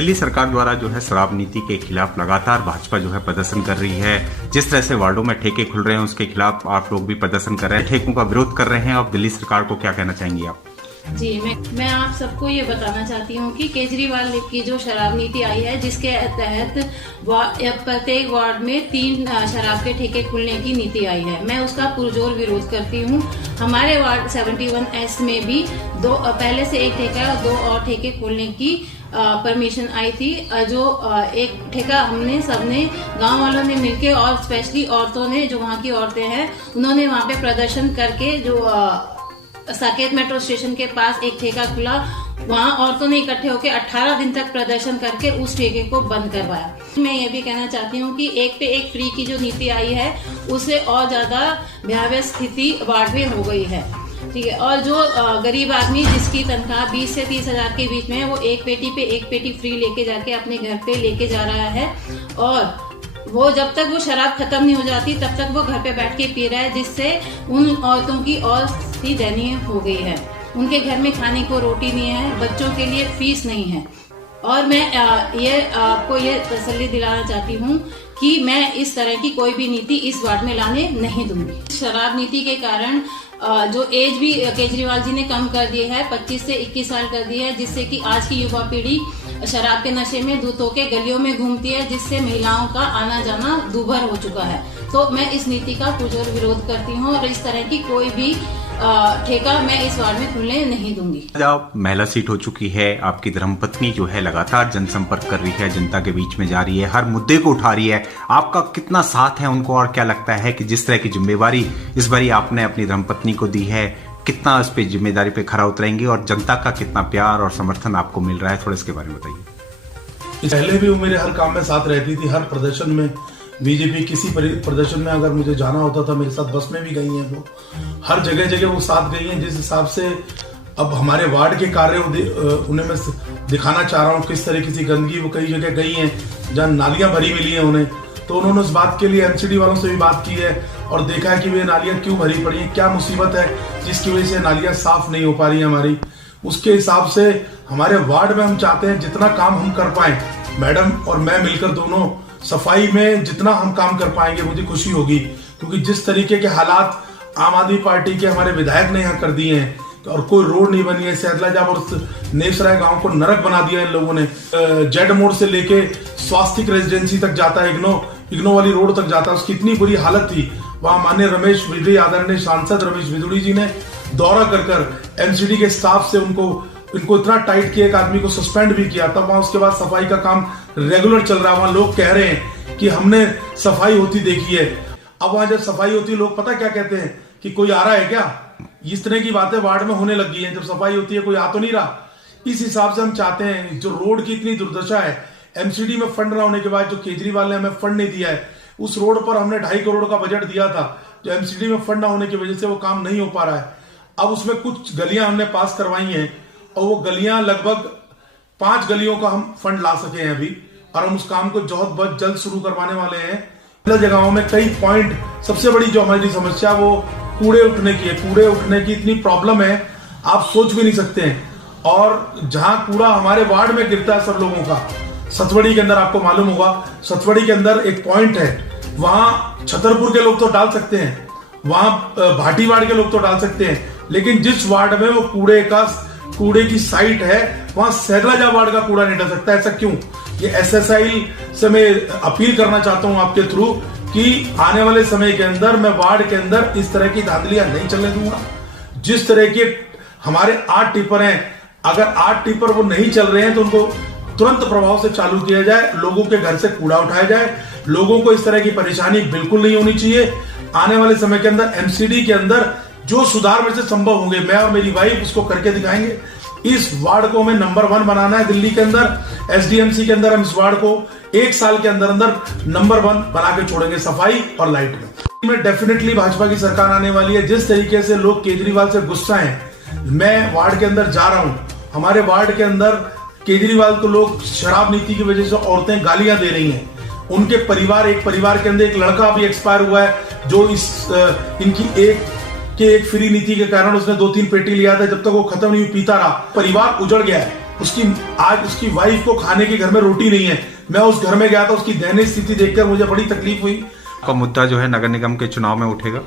दिल्ली सरकार द्वारा जो है शराब नीति के खिलाफ लगातार भाजपा जो है प्रदर्शन कर रही है। जिस तरह से वार्डों में ठेके खुल रहे हैं उसके खिलाफ आप लोग भी प्रदर्शन कर रहे हैं, ठेकों का विरोध कर रहे हैं। अब दिल्ली सरकार को क्या कहना चाहेंगी आप? जी, मैं आप सबको ये बताना चाहती हूँ कि केजरीवाल की जो शराब नीति आई है, जिसके तहत प्रत्येक वार्ड में 3 शराब के ठेके खुलने की नीति आई है, मैं उसका पुरजोर विरोध करती हूँ। हमारे वार्ड 71S में भी पहले से एक ठेका और 2 और ठेके खोलने की परमिशन आई थी। जो एक ठेका हमने सबने गांव वालों ने मिलके और स्पेशली औरतों ने, जो वहाँ की औरतें हैं, उन्होंने वहाँ पे प्रदर्शन करके जो साकेत मेट्रो स्टेशन के पास एक ठेका खुला, वहाँ औरतों ने इकट्ठे होकर 18 दिन तक प्रदर्शन करके उस ठेके को बंद करवाया। मैं ये भी कहना चाहती हूँ कि एक पे एक फ्री की जो नीति आई है उससे और ज्यादा भयावह स्थिति वार्ड में हो गई है, ठीक है। और जो गरीब आदमी जिसकी तनख्वाह 20 से 30 हजार के बीच में है, वो एक पेटी पे एक पेटी फ्री लेके जाके अपने घर पे लेके जा रहा है, और वो जब तक वो शराब खत्म नहीं हो जाती तब तक वो घर पे बैठ के पी रहा है, जिससे उन औरतों की और स्थिति दयनीय हो गई है। उनके घर में खाने को रोटी नहीं है, बच्चों के लिए फीस नहीं है। और मैं आपको ये तसल्ली दिलाना चाहती हूँ कि मैं इस तरह की कोई भी नीति इस वार्ड में लाने नहीं दूंगी। शराब नीति के कारण जो एज भी केजरीवाल जी ने कम कर दी है, 25 से 21 साल कर दी है, जिससे कि आज की युवा पीढ़ी शराब के नशे में धुत होके गलियों में घूमती है, जिससे महिलाओं का आना जाना दूभर हो चुका है। तो मैं इस नीति का पुरजोर विरोध करती हूँ और इस तरह की कोई भी ठेका मैं इस वार्ड में खुलने नहीं दूंगी। आप महिला सीट हो चुकी है, आपकी धर्मपत्नी जो है लगातार जनसंपर्क कर रही है, जनता के बीच में जा रही है, हर मुद्दे को उठा रही है, आपका कितना साथ है उनको, और क्या लगता है कि जिस तरह की जिम्मेवारी इस बारी आपने अपनी धर्मपत्नी को दी है, कितना इस पे जिम्मेदारी पे खरा उतरेंगे और जनता का कितना प्यार और समर्थन आपको मिल रहा है, थोड़ा इसके बारे में बताइए। पहले भी वो मेरे हर काम में साथ रहती थी, हर प्रदर्शन में, बीजेपी किसी प्रदर्शन में अगर मुझे जाना होता था मेरे साथ बस में भी गई हैं, वो हर जगह जगह वो साथ गई हैं। जिस हिसाब से अब हमारे वार्ड के कार्य उन्हें मैं दिखाना चाह रहा हूँ, किस तरीके की गंदगी, वो कई जगह गई हैं जहाँ नालियां भरी मिली हैं उन्हें, तो उन्होंने उस बात के लिए एमसीडी वालों से भी बात की है और देखा है कि वे नालियां क्यों भरी पड़ी हैं, क्या मुसीबत है जिसकी वजह से नालियां साफ नहीं हो पा रही है हमारी। उसके हिसाब से हमारे वार्ड में हम चाहते हैं जितना काम हम कर पाए, मैडम और मैं मिलकर दोनों सफाई में जितना हम काम कर पाएंगे मुझे खुशी होगी, क्योंकि जिस तरीके के हालात आम आदमी पार्टी के हमारे विधायक ने यहाँ कर दिए हैं, और कोई रोड नहीं बनी है, सैदलाजाब और नेसराय गांव को नरक बना दिया इन लोगों ने। जेड मोड़ से लेके स्वास्थ्य रेजिडेंसी तक जाता है, इग्नो वाली रोड तक जाता है, उसकी इतनी बुरी हालत थी। वहां माननीय रमेश बिजली आदरणीय सांसद रमेश बिजली जी ने दौरा कर एमसीडी के स्टाफ से इनको इतना टाइट किया, एक आदमी को सस्पेंड भी किया। तब वहां उसके बाद सफाई का काम रेगुलर चल रहा है। वहां लोग कह रहे हैं कि हमने सफाई होती देखी है। अब वहां जब सफाई होती है लोग पता क्या कहते हैं कि कोई आ रहा है क्या, इस तरह की बातें वार्ड में होने लगी हैं। जब सफाई होती है कोई आ तो नहीं रहा। इस हिसाब से हम चाहते हैं, जो रोड की इतनी दुर्दशा है, एमसीडी में फंड न होने के बाद जो केजरीवाल ने हमें फंड नहीं दिया है, उस रोड पर हमने 2.5 करोड़ का बजट दिया था, जो एमसीडी में फंड न होने की वजह से वो काम नहीं हो पा रहा है। अब उसमें कुछ गलियां हमने पास करवाई हैं और वो गलियां लगभग 5 गलियों का हम फंड ला सके हैं अभी, और हम उस काम को बहुत जल्द शुरू करवाने वाले हैं। जगहों में कई पॉइंट, सबसे बड़ी जो हमारी समस्या वो कूड़े उठने की है। कूड़े उठने की इतनी प्रॉब्लम है आप सोच भी नहीं सकते हैं। और जहां कूड़ा हमारे वार्ड में गिरता है सब लोगों का, सतवड़ी के अंदर आपको मालूम होगा, सतवड़ी के अंदर एक पॉइंट है, वहां छतरपुर के लोग तो डाल सकते हैं, वहां भाटी वार्ड के लोग तो डाल सकते हैं, लेकिन जिस वार्ड में वो कूड़े की साइट है वहां सैदलाजा वार्ड का कूड़ा नहीं डाल सकता। ऐसा क्यों? ये एसएसआई से मैं अपील करना चाहता हूं आपके थ्रू कि आने वाले समय के अंदर मैं वार्ड के अंदर इस तरह की धांधलियां नहीं चलने दूंगा। जिस तरह के हमारे 8 टिपर हैं, अगर 8 टिपर वो नहीं चल रहे हैं तो उनको तुरंत प्रभाव से चालू किया जाए, लोगों के घर से कूड़ा उठाया जाए। लोगों को इस तरह की परेशानी बिल्कुल नहीं होनी चाहिए। आने वाले समय के अंदर एमसीडी के अंदर जो सुधार मेरे से संभव होंगे, मैं और मेरी वाइफ उसको करके दिखाएंगे। इस वार्ड को हमें नंबर 1 बनाना है दिल्ली के अंदर। एसडीएमसी के अंदर हम इस वार्ड को 1 साल के अंदर नंबर 1 बना के छोड़ेंगे सफाई और लाइट में। डेफिनेटली भाजपा की सरकार आने वाली है। जिस तरीके से लोग केजरीवाल से गुस्सा हैं, मैं वार्ड के अंदर जा रहा हूं, हमारे वार्ड के अंदर केजरीवाल को लोग शराब नीति की वजह से औरतें गालियां दे रही हैं। उनके एक परिवार के अंदर एक लड़का भी एक्सपायर हुआ है, जो इनकी एक फ्री नीति के कारण उसने 2-3 पेटी लिया था, जब तक वो खत्म नहीं पीता रहा, परिवार उजड़ गया है। आज उसकी वाइफ को खाने के घर में रोटी नहीं है। मैं उस घर में गया था, उसकी दयनीय स्थिति देखकर मुझे बड़ी तकलीफ हुई। आपका मुद्दा जो है नगर निगम के चुनाव में उठेगा?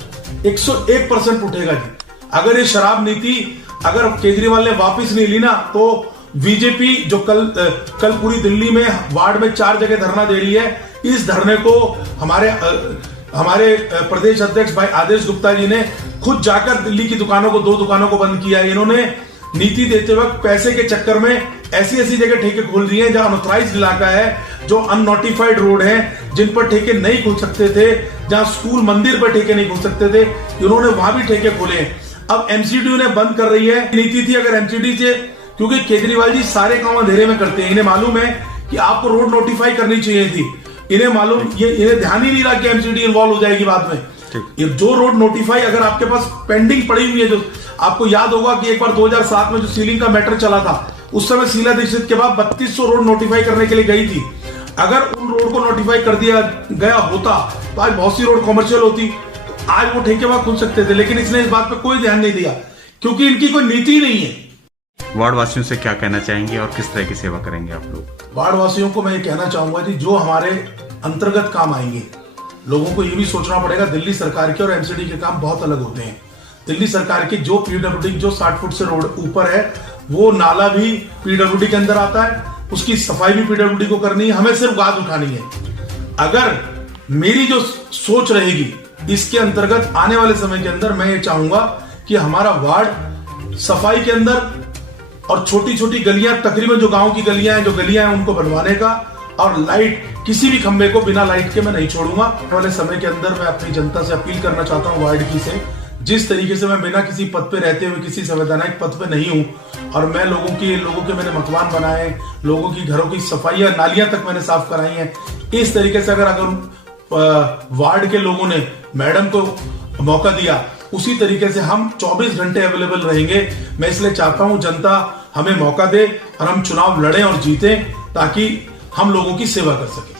101% उठेगा जी। अगर ये शराब नीति अगर केजरीवाल ने वापस नहीं ली ना, तो बीजेपी जो कल पूरी दिल्ली में वार्ड में 4 जगह धरना दे रही है, इस धरने को हमारे प्रदेश अध्यक्ष भाई आदेश गुप्ता जी ने खुद जाकर दिल्ली की दुकानों को 2 दुकानों को बंद किया है। इन्होंने नीति देते वक्त पैसे के चक्कर में ऐसी जगह ठेके खोल दिए हैं जहां अनऑथराइज्ड इलाका है, जो अननोटिफाइड रोड है, जिन पर ठेके नहीं खुल सकते थे, जहां स्कूल मंदिर पर ठेके नहीं खुल सकते थे, इन्होंने वहां भी ठेके खोले हैं। अब एमसीडी ने बंद कर रही है। नीति थी अगर एमसीडी से, क्योंकि केजरीवाल जी सारे काम अंधेरे में करते हैं। इन्हें मालूम है कि आपको रोड नोटिफाई करनी चाहिए थी। इन्हें मालूम, इन्हें ध्यान ही नहीं रहा कि एमसीडी इन्वॉल्व हो जाएगी बाद में। जो रोड नोटिफाई अगर आपके पास पेंडिंग पड़ी हुई है, जो आपको याद होगा कि एक बार 2007 में जो सीलिंग का मैटर चला था, उस समय शीला दीक्षित के बाद 3200 रोड नोटिफाई करने के लिए गई थी। अगर उन रोड को नोटिफाई कर दिया गया होता तो आज बहुत सी रोड कॉमर्शियल होती, तो आज वो ठेके वहां खुल सकते थे। लेकिन इसने इस बात पर कोई ध्यान नहीं दिया, क्योंकि इनकी कोई नीति नहीं है। वार्ड वासियों से क्या कहना चाहेंगे और किस तरह की सेवा करेंगे आप लोग? वार्ड वासियों को मैं ये कहना चाहूंगा जी, जो हमारे अंतर्गत काम आएंगे, लोगों को ये भी सोचना पड़ेगा, दिल्ली सरकार के और एमसीडी के काम बहुत अलग होते हैं। दिल्ली सरकार की जो पीडब्ल्यूडी जो 60 फुट से रोड ऊपर है, वो नाला भी पीडब्ल्यूडी के अंदर आता है, उसकी सफाई भी पीडब्ल्यूडी को करनी है, हमें सिर्फ गाद उठानी है। अगर मेरी जो सोच रहेगी, इसके अंतर्गत आने वाले समय के अंदर मैं ये चाहूंगा कि हमारा वार्ड सफाई के अंदर और छोटी छोटी गलियां, तकरीबन जो गांव की गलियां हैं उनको बनवाने का, और लाइट, किसी भी खंबे को बिना लाइट के मैं नहीं छोड़ूंगा। आने वाले समय के अंदर मैं अपनी जनता से अपील करना चाहता हूं, वार्ड की से, जिस तरीके से मैं बिना किसी पद पे रहते हुए किसी संवैधानिक पद पे नहीं हूं, और मैं लोगों के मैंने मकान बनाए, लोगों की घरों की सफाई, नालियां तक मैंने साफ कराई हैं। इस तरीके से अगर वार्ड के लोगों ने मैडम को मौका दिया, उसी तरीके से हम 24 घंटे अवेलेबल रहेंगे। मैं इसलिए चाहता हूं जनता हमें मौका दे और हम चुनाव लड़ें और जीतें, ताकि हम लोगों की सेवा कर सकें।